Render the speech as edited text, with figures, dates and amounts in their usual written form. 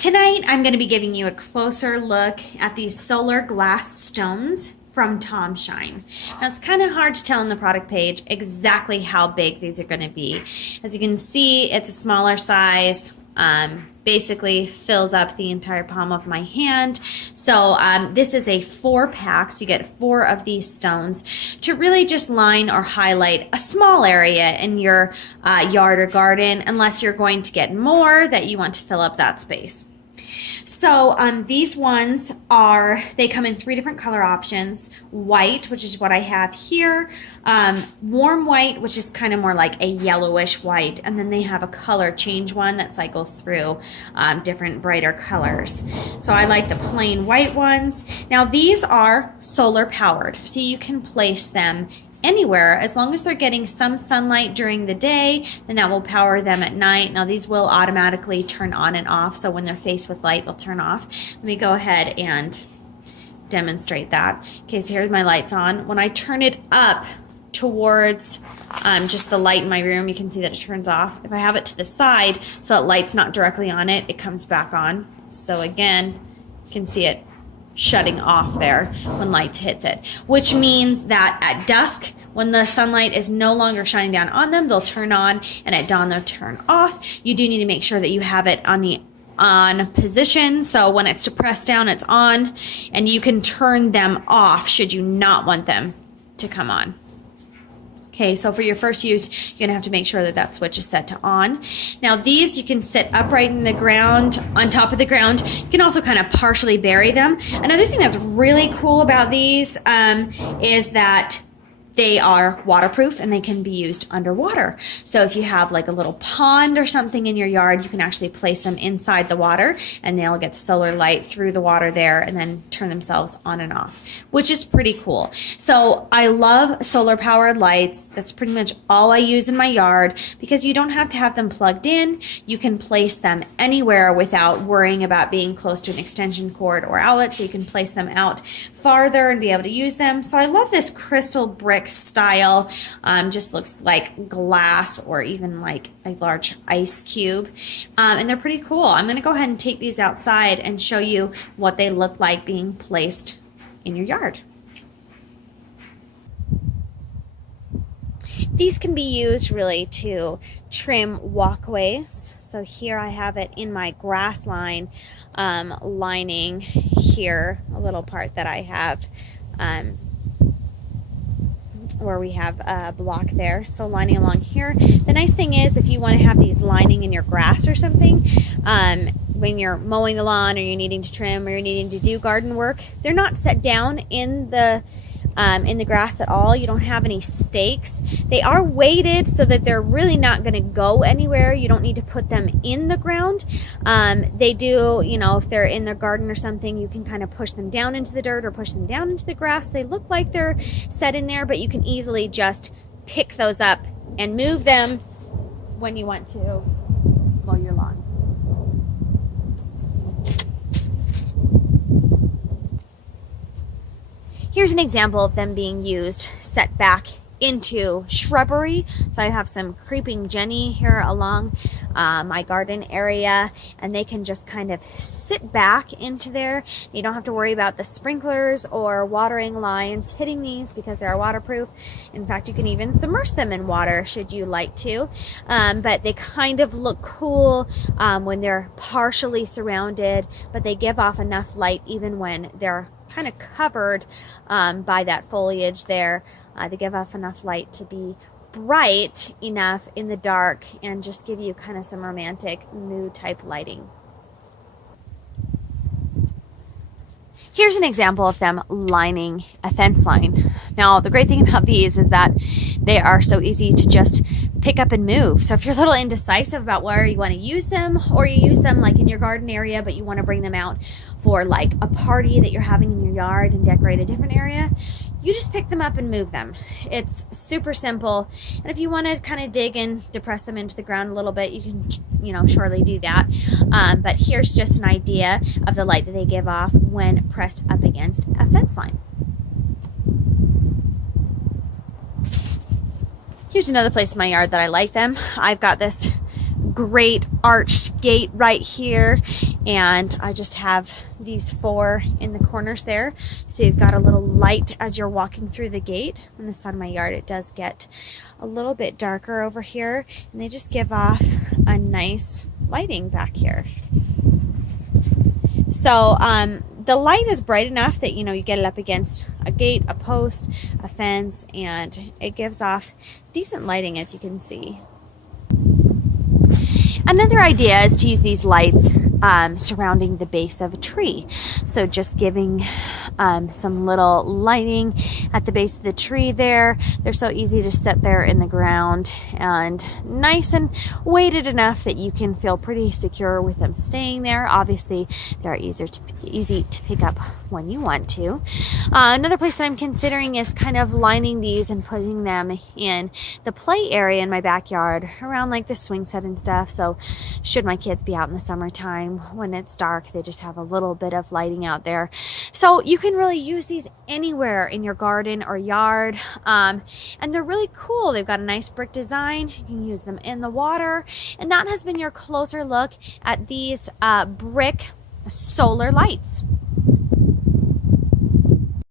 Tonight, I'm going to be giving you a closer look at these solar glass stones from Tomshine. Now, it's kind of hard to tell on the product page exactly how big these are going to be. As you can see, it's a smaller size. Basically fills up the entire palm of my hand. So this is a 4-pack, so you get 4 of these stones to really just line or highlight a small area in your yard or garden, unless you're going to get more that you want to fill up that space. So these ones they come in 3 different color options. White, which is what I have here, warm white, which is kind of more like a yellowish white, and then they have a color change one that cycles through different brighter colors. So I like the plain white ones. Now these are solar powered, so you can place them anywhere as long as they're getting some sunlight during the day, then that will power them at night. Now these will automatically turn on and off, so when they're faced with light they'll turn off. Let me go ahead and demonstrate that. Okay, so here's my lights on. When I turn it up towards just the light in my room, you can see that it turns off. If I have it to the side so that light's not directly on it, it comes back on. So again, you can see it shutting off there when light hits it, which means that at dusk, when the sunlight is no longer shining down on them, they'll turn on, and at dawn they'll turn off. You do need to make sure that you have it on the on position, so when it's depressed down, it's on, and you can turn them off should you not want them to come on. Okay, so for your first use, you're gonna have to make sure that that switch is set to on. Now these you can sit upright in the ground, on top of the ground. You can also kind of partially bury them. Another thing that's really cool about these is that they are waterproof and they can be used underwater. So if you have like a little pond or something in your yard, you can actually place them inside the water and they'll get the solar light through the water there and then turn themselves on and off, which is pretty cool. So I love solar powered lights. That's pretty much all I use in my yard because you don't have to have them plugged in. You can place them anywhere without worrying about being close to an extension cord or outlet, so you can place them out farther and be able to use them. So I love this crystal brick style. Just looks like glass or even like a large ice cube, and they're pretty cool. I'm going to go ahead and take these outside and show you what they look like being placed in your yard. These can be used really to trim walkways. So here I have it in my grass line, lining here, a little part that I have where we have a block there, so lining along here. The nice thing is if you want to have these lining in your grass or something, when you're mowing the lawn or you're needing to trim or you're needing to do garden work, they're not set down in the grass at all. You don't have any stakes. They are weighted so that they're really not going to go anywhere. You don't need to put them in the ground. They do, you know, if they're in their garden or something, you can kind of push them down into the dirt or push them down into the grass. They look like they're set in there, but you can easily just pick those up and move them when you want to mow your lawn. Here's an example of them being used set back into shrubbery. So I have some creeping jenny here along my garden area, and they can just kind of sit back into there. You don't have to worry about the sprinklers or watering lines hitting these because they are waterproof. In fact, you can even submerge them in water should you like to, but they kind of look cool when they're partially surrounded, but they give off enough light even when they're kind of covered by that foliage there. They give off enough light to be bright enough in the dark and just give you kind of some romantic mood type lighting. Here's an example of them lining a fence line. Now, the great thing about these is that they are so easy to just pick up and move. So if you're a little indecisive about where you want to use them, or you use them like in your garden area, but you want to bring them out for like a party that you're having in your yard and decorate a different area, you just pick them up and move them. It's super simple. And if you want to kind of dig and depress them into the ground a little bit, you can, surely do that. But here's just an idea of the light that they give off when pressed up against a fence line. Here's another place in my yard that I like them. I've got this great arched gate right here, and I just have these 4 in the corners there, so you've got a little light as you're walking through the gate. When the sun in my yard, it does get a little bit darker over here, and they just give off a nice lighting back here. So the light is bright enough that, you know, you get it up against a gate, a post, a fence, and it gives off decent lighting, as you can see. Another idea is to use these lights surrounding the base of a tree. So just giving some little lighting at the base of the tree there. They're so easy to set there in the ground and nice and weighted enough that you can feel pretty secure with them staying there. Obviously, they're easy to pick up when you want to. Another place that I'm considering is kind of lining these and putting them in the play area in my backyard around like the swing set and stuff. So should my kids be out in the summertime when it's dark, they just have a little bit of lighting out there. So you can really use these anywhere in your garden or yard, and they're really cool. They've got a nice brick design. You can use them in the water, and that has been your closer look at these brick solar lights.